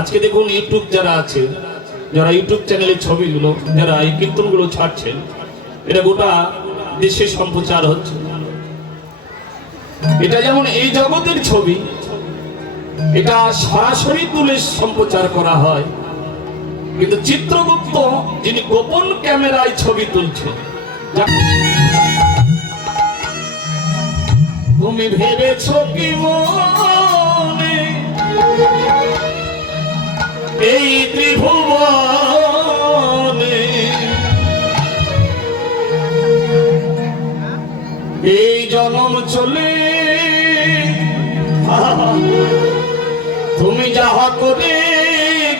আজকে দেখুন ইউটিউব যারা আছে, যারা ইউটিউব চ্যানেলের ছবিগুলো, যারা এই কীর্তনগুলো ছাড়ছেন, এটা গোটা দেশে সম্প্রচার হচ্ছে। এটা যেমন এই জগতের ছবি, এটা সরাসরি তুলে সম্প্রচার করা হয়, কিন্তু চিত্রগুপ্ত যিনি গোপন ক্যামেরায় ছবি তুলছে। তুমি ভেবেছ কি মনে এই ত্রিভুবনে এই জনম চলে তুমি যাহা করে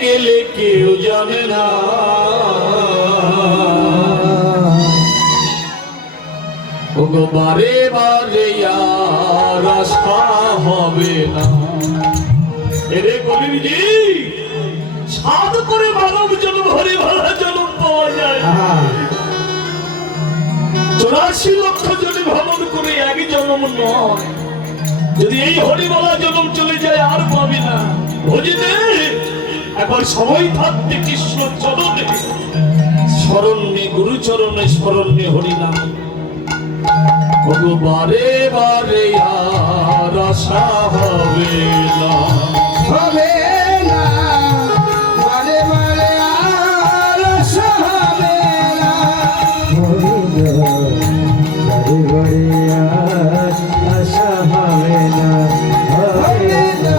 গেলে কেউ জানে না, ওগো বারে বারে আর আশা হবে না। এরে কলিজি সাধ করে মানব জন্ম হরি ভালা জন্ম পাওয়া যায়, 84 লক্ষ জনে ভ্রমণ করে এক জন্ম নয়। যদি এই হরিমালা জন্ম চলে যায় আর পাবি না। বুঝলে একবার সময় থাকতে কৃষ্ণ চরণে স্মরণে, গুরু চরণে স্মরণে হরিনাম, ওগো বারে বারে আর আশা হবে না, হবে না, বারে বারে আর আশা হবে না, বারে বারে আর আশা হবে না, হবে না,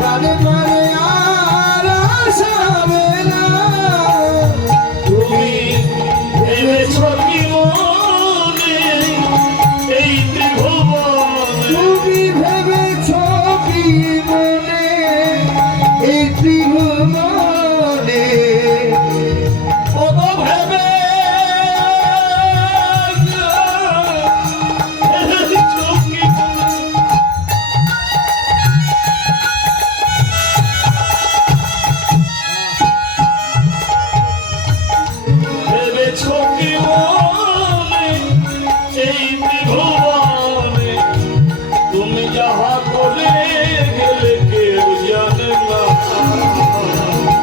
বারে বারে আর আশা হবে না। তুমি ভেবেছ কি মনে এই ত্রিভুবনে, তুমি ভেবেছ কি মনে এই ত্রিভুবনে, ওগো ভেবে ভেবেছ কি মনে এই ত্রিভুবনে তুমি যাহা করে গেলে কেউ জানে না,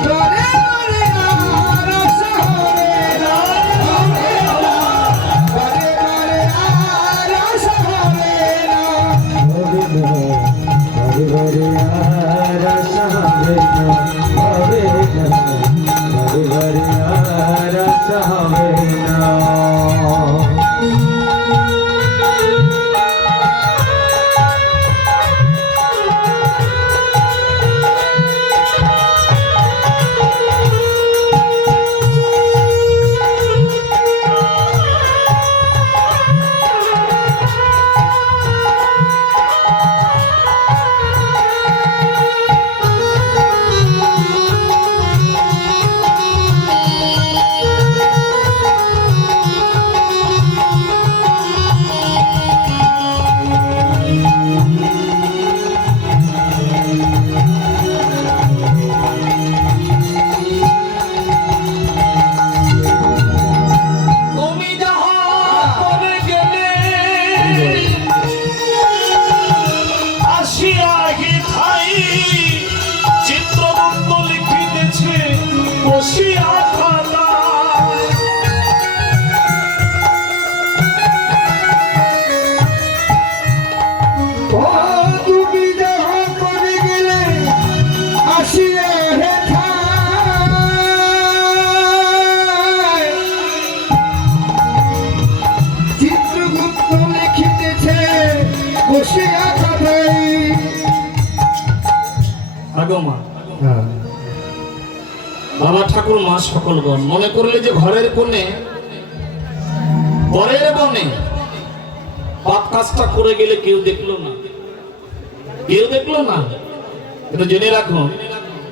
বারে বারে আর আশা হবে না, হবে না, বারে বারে আর আশা হবে না, হবে না, বারে বারে আর আশা হবে না, হবে না, বারে বারে আর আশা হবে না। তুমি যাহা করে গেলে আসিয়া হি ঠাই চিত্রগুপ্ত লিখিতেছে বসিয়া খাতায়, ও তুমি যাহা করে গেলে আসিয়া হেথায়, চিত্রগুপ্ত লিখিতেছে বসিয়া খাতায়। আগমা বাবা ঠাকুর মা সকলগণ মনে করলে যে ঘরের কোণে পরের বনে পাপ কাজটা করে গেলে কেউ দেখলো না, কেউ দেখলো না, কিন্তু জেনে রাখুন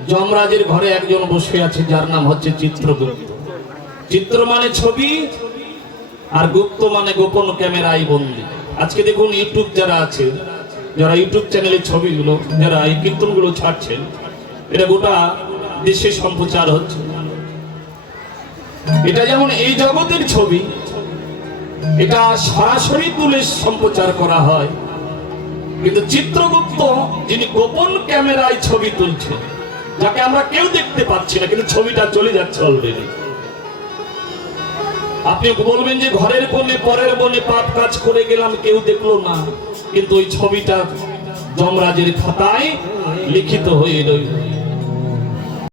যমরাজের ঘরে একজন বসে আছে যার নাম হচ্ছে চিত্রগুপ্ত। চিত্র মানে ছবি আর গুপ্ত মানে গোপন ক্যামেরায় বন্দী। আজকে দেখুন ইউটিউব যারা আছে, যারা ইউটিউব চ্যানেলের ছবিগুলো, যারা এই কীর্তনগুলো ছাড়ছেন, এটা গোটা দেশে সম্প্রচার হচ্ছে। এটা যেমন এই জগতের ছবি, এটা সরাসরি তুলে সম্প্রচার করা হয়, কিন্তু চিত্রগুপ্ত যিনি গোপন ক্যামেরায় ছবি তুলছে, যাকে আমরা কেউ দেখতে পাচ্ছি না, কিন্তু ছবিটা চলে যাচ্ছে অলরেডি। আপনি বলবেন যে ঘরের কোণে পরের বনে পাপ কাজ করে গেলাম, কেউ দেখলো না, কিন্তু ওই ছবিটা যমরাজের খাতায় লিখিত হয়ে রইল।